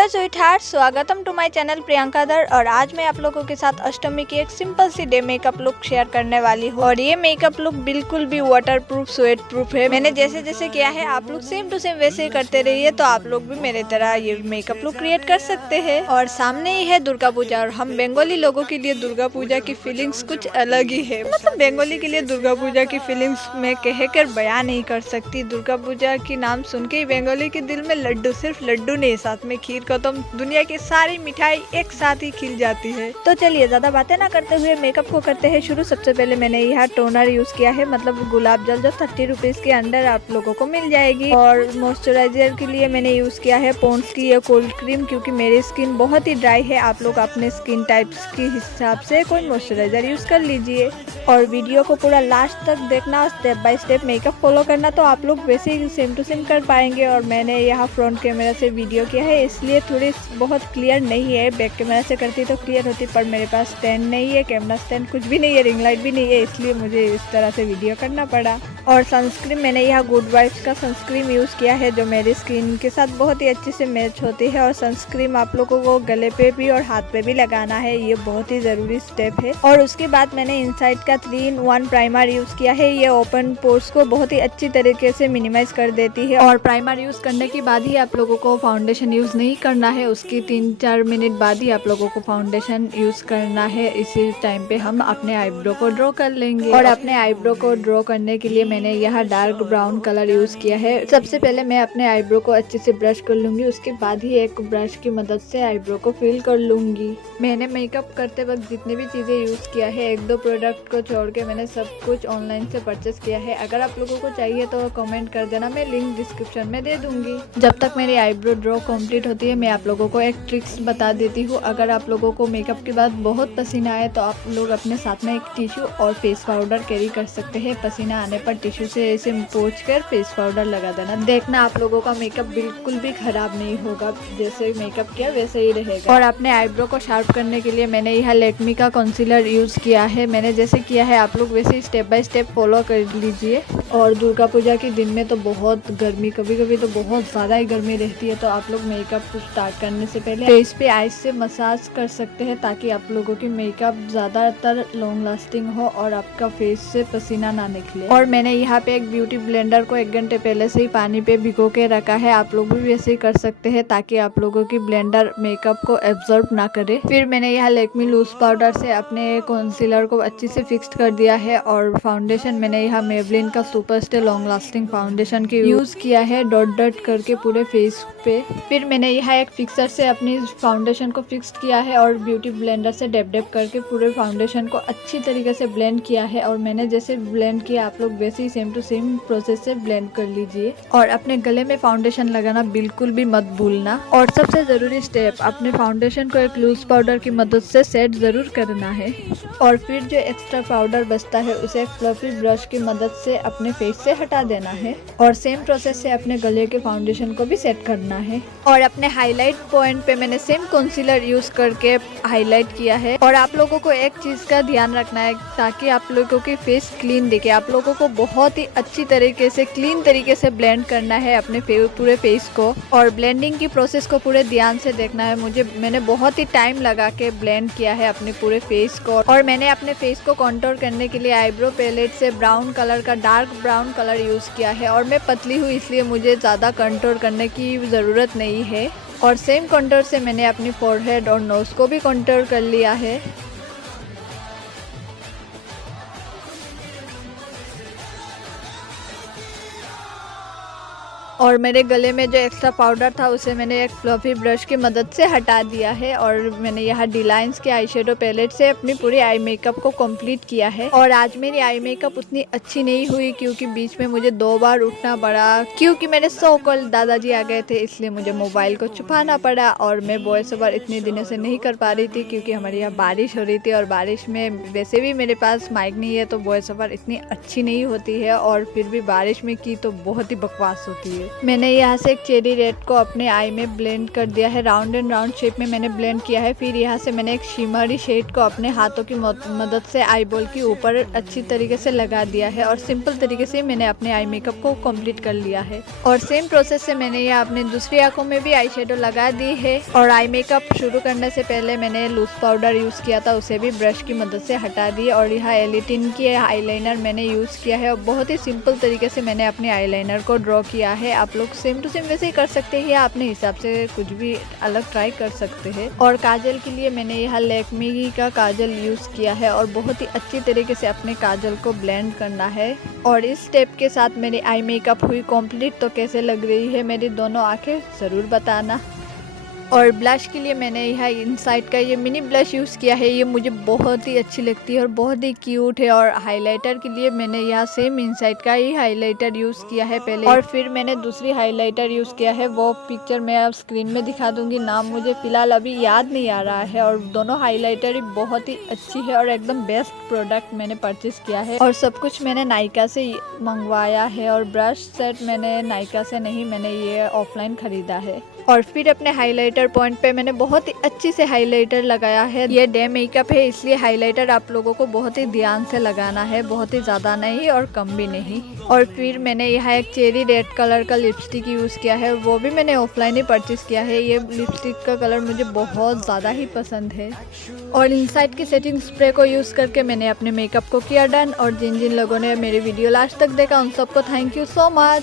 Hello sweetheart, स्वागतम to my channel Priyanka दर। और आज मैं आप लोगों के साथ अष्टमी की एक सिंपल सी डे मेकअप लुक शेयर करने वाली हूँ। और ये मेकअप लुक बिल्कुल भी वाटर प्रूफ, स्वेट प्रूफ है। मैंने जैसे जैसे किया है आप लोग सेम टू सेम वैसे ही करते रहिए, तो आप लोग भी मेरे तरह ये मेकअप लुक क्रिएट कर सकते हैं। और सामने ही है दुर्गा पूजा, और हम बंगाली लोगों के लिए दुर्गा पूजा की फीलिंग्स कुछ अलग ही है। मतलब बंगाली के लिए दुर्गा पूजा की फीलिंग्स मैं कहकर बयान नहीं कर सकती। दुर्गा पूजा की नाम सुन के ही बंगाली के दिल में लड्डू, सिर्फ लड्डू नहीं, साथ में खीर का तो दुनिया की सारी मिठाई एक साथ ही खिल जाती है। तो चलिए ज्यादा बातें ना करते हुए मेकअप को करते हैं शुरू। सबसे पहले मैंने यहाँ टोनर यूज किया है, मतलब गुलाब जल, जो 30 रुपीज के अंदर आप लोगों को मिल जाएगी। और मॉइस्चराइजर के लिए मैंने यूज किया है पॉन्ड्स की ये कोल्ड क्रीम, क्योंकि मेरी स्किन बहुत ही ड्राई है। आप लोग अपने स्किन टाइप्स के हिसाब से कोई मॉइस्चराइजर यूज कर लीजिए। और वीडियो को पूरा लास्ट तक देखना, step by step makeup follow करना, तो आप लोग वैसे ही सेम टू सेम कर पाएंगे। और मैंने यहाँ फ्रंट कैमरा से वीडियो किया है, इसलिए थोड़ी बहुत क्लियर नहीं है। बैक कैमरा से करती तो क्लियर होती, पर मेरे पास स्टैंड नहीं है, कैमरा स्टैंड कुछ भी नहीं है, रिंग लाइट भी नहीं है, इसलिए मुझे इस तरह से वीडियो करना पड़ा। और सनस्क्रीन मैंने यहाँ गुड वाइब्स का सनस्क्रीन यूज किया है, जो मेरी स्किन के साथ बहुत ही अच्छे से मैच होती है। और सनस्क्रीन आप लोगों को गले पे भी और हाथ पे भी लगाना है, ये बहुत ही जरूरी स्टेप है। और उसके बाद मैंने इनसाइड का 3-in-1 प्राइमर यूज किया है। ये ओपन पोर्स को बहुत ही अच्छी तरीके से मिनिमाइज कर देती है। और प्राइमर यूज करने के बाद ही आप लोगों को फाउंडेशन यूज नहीं करना है, उसकी 3-4 मिनट बाद ही आप लोगों को फाउंडेशन यूज करना है। इसी टाइम पे हम अपने आईब्रो को ड्रॉ कर लेंगे। और अपने आईब्रो को ड्रॉ करने के लिए मैंने यहाँ डार्क ब्राउन कलर यूज किया है। सबसे पहले मैं अपने आईब्रो को अच्छे से ब्रश कर लूंगी, उसके बाद ही एक ब्रश की मदद से आईब्रो को फिल कर लूंगी। मैंने मेकअप करते वक्त जितनी भी चीजें यूज किया है, 1-2 प्रोडक्ट को छोड़ के मैंने सब कुछ ऑनलाइन से परचेस किया है। अगर आप लोगों को चाहिए तो कमेंट कर देना, मैं लिंक डिस्क्रिप्शन में दे दूंगी। जब तक मेरी आईब्रो ड्रॉ कंप्लीट होती है, मैं आप लोगों को एक ट्रिक्स बता देती हूँ। अगर आप लोगों को मेकअप के बाद बहुत पसीना आए, तो आप लोग अपने साथ में एक टिश्यू और फेस पाउडर कैरी कर सकते हैं। पसीना आने पर टिश्यू से ऐसे पोंछ कर फेस पाउडर लगा देना, देखना आप लोगों का मेकअप बिल्कुल भी खराब नहीं होगा, जैसे मेकअप किया वैसे ही रहेगा। और अपने आईब्रो को शार्प करने के लिए मैंने यहाँ लैक्मे का कंसीलर यूज किया है। मैंने जैसे किया है आप लोग वैसे स्टेप बाय स्टेप फॉलो कर लीजिए। और दुर्गा पूजा के दिन में तो बहुत गर्मी, कभी कभी तो बहुत ज़्यादा ही गर्मी रहती है, तो आप लोग मेकअप को स्टार्ट करने से पहले फेस पे आइस से मसाज कर सकते हैं, ताकि आप लोगों की मेकअप ज़्यादातर लॉन्ग लास्टिंग हो और आपका फेस से पसीना ना निकले। और मैंने यहाँ पे एक ब्यूटी ब्लेंडर को 1 घंटे पहले से ही पानी पे भिगो के रखा है, आप लोग भी वैसे ही कर सकते हैं, ताकि आप लोगों की ब्लेंडर मेकअप को एब्जॉर्ब ना करे। फिर मैंने यहाँ लैक्मे लूज पाउडर से अपने कंसीलर को अच्छे से फिक्स कर दिया है। और फाउंडेशन मैंने यहाँ मेबलिन का super stay long lasting foundation की यूज किया है, डॉट डॉट करके पूरे फेस पे। फिर मैंने यहाँ एक फिक्सर से अपनी फाउंडेशन को फिक्स किया है, और ब्यूटी ब्लेंडर से डैप डैप करके पूरे फाउंडेशन को अच्छी तरीके से ब्लेंड किया है। और मैंने जैसे ब्लेंड किया, आप लोग वैसे ही सेम टू सेम प्रोसेस से ब्लेंड कर लीजिए। और अपने गले में फाउंडेशन लगाना बिल्कुल भी मत भूलना। और सबसे जरूरी स्टेप, अपने फाउंडेशन को एक लूज पाउडर की मदद से सेट जरूर करना है। और फिर जो एक्स्ट्रा पाउडर बचता है, उसे एक फ्लफी ब्रश की मदद से अपने फेस से हटा देना है। और सेम प्रोसेस से अपने गले के फाउंडेशन को भी सेट करना है। और अपने हाईलाइट पॉइंट पे मैंने सेम कंसीलर यूज करके हाईलाइट किया है। और आप लोगों को एक चीज का ध्यान रखना है, ताकि आप लोगों की फेस क्लीन दिखे। आप लोगों को बहुत ही अच्छी तरीके से, क्लीन तरीके से ब्लेंड करना है अपने पूरे फेस को। और ब्लेंडिंग की प्रोसेस को पूरे ध्यान से देखना है। मैंने बहुत ही टाइम लगा के ब्लेंड किया है अपने पूरे फेस को। और मैंने अपने फेस को कंटूर करने के लिए आईब्रो पैलेट से ब्राउन कलर का, डार्क ब्राउन कलर यूज किया है। और मैं पतली हूँ, इसलिए मुझे ज़्यादा कंटूर करने की ज़रूरत नहीं है। और सेम कंटूर से मैंने अपनी फोरहेड और नोज को भी कंटूर कर लिया है। और मेरे गले में जो एक्स्ट्रा पाउडर था, उसे मैंने एक फ्लफी ब्रश की मदद से हटा दिया है। और मैंने यहाँ डिलाइंस के आई शेडो पैलेट से अपनी पूरी आई मेकअप को कंप्लीट किया है। और आज मेरी आई मेकअप उतनी अच्छी नहीं हुई, क्योंकि बीच में मुझे 2 बार उठना पड़ा, क्योंकि मेरे सो कॉल्ड दादाजी आ गए थे, इसलिए मुझे मोबाइल को छुपाना पड़ा। और मैं वॉइस ओवर इतने दिनों से नहीं कर पा रही थी, क्योंकि हमारे यहाँ बारिश हो रही थी, और बारिश में वैसे भी मेरे पास माइक नहीं है, तो वॉइस ओवर इतनी अच्छी नहीं होती है। और फिर भी बारिश में की तो बहुत ही बकवास होती है। मैंने यहाँ से एक चेरी रेड को अपने आई में ब्लेंड कर दिया है, राउंड एंड राउंड शेप में मैंने ब्लेंड किया है। फिर यहाँ से मैंने एक शिमरी शेड को अपने हाथों की मदद से आई बॉल के ऊपर अच्छी तरीके से लगा दिया है और सिंपल तरीके से मैंने अपने आई मेकअप को कंप्लीट कर लिया है। और सेम प्रोसेस से मैंने यहाँ अपने दूसरी आंखों में भी आई शेडो लगा दी है। और आई मेकअप शुरू करने से पहले मैंने लूज पाउडर यूज़ किया था, उसे भी ब्रश की मदद से हटा दिया। और यहाँ एलिटिन की आईलाइनर मैंने यूज़ किया है और बहुत ही सिंपल तरीके से मैंने अपने आईलाइनर को ड्रॉ किया है। आप लोग सेम टू सेम वैसे ही कर सकते हैं या अपने हिसाब से कुछ भी अलग ट्राई कर सकते हैं। और काजल के लिए मैंने यहाँ लैक्मे का काजल यूज़ किया है और बहुत ही अच्छी तरीके से अपने काजल को ब्लेंड करना है। और इस स्टेप के साथ मेरी आई मेकअप हुई कंप्लीट। तो कैसे लग रही है मेरी दोनों आंखें ज़रूर बताना। और ब्लश के लिए मैंने यहाँ इनसाइड का ये मिनी ब्लश यूज़ किया है, ये मुझे बहुत ही अच्छी लगती है और बहुत ही क्यूट है। और हाइलाइटर के लिए मैंने यहाँ सेम इनसाइड का ही हाइलाइटर यूज़ किया है पहले, और फिर मैंने दूसरी हाइलाइटर यूज़ किया है। वो पिक्चर मैं अब स्क्रीन में दिखा दूंगी, नाम मुझे फ़िलहाल अभी याद नहीं आ रहा है। और दोनों हाइलाइटर ही बहुत ही अच्छी है और एकदम बेस्ट प्रोडक्ट मैंने परचेज़ किया है। और सब कुछ मैंने नायका से मंगवाया है और ब्रश सेट मैंने नायका से नहीं, मैंने ये ऑफलाइन ख़रीदा है। और फिर अपने हाइलाइटर पॉइंट पे मैंने बहुत ही अच्छी से हाइलाइटर लगाया है। ये डे मेकअप है इसलिए हाइलाइटर आप लोगों को बहुत ही ध्यान से लगाना है, बहुत ही ज़्यादा नहीं और कम भी नहीं। और फिर मैंने यहाँ एक चेरी रेड कलर का लिपस्टिक यूज़ किया है, वो भी मैंने ऑफलाइन ही परचेज़ किया है। ये लिपस्टिक का कलर मुझे बहुत ज़्यादा ही पसंद है। और इनसाइड की सेटिंग स्प्रे को यूज़ करके मैंने अपने मेकअप को किया डन। और जिन जिन लोगों ने मेरी वीडियो लास्ट तक देखा उन सबको थैंक यू सो मच।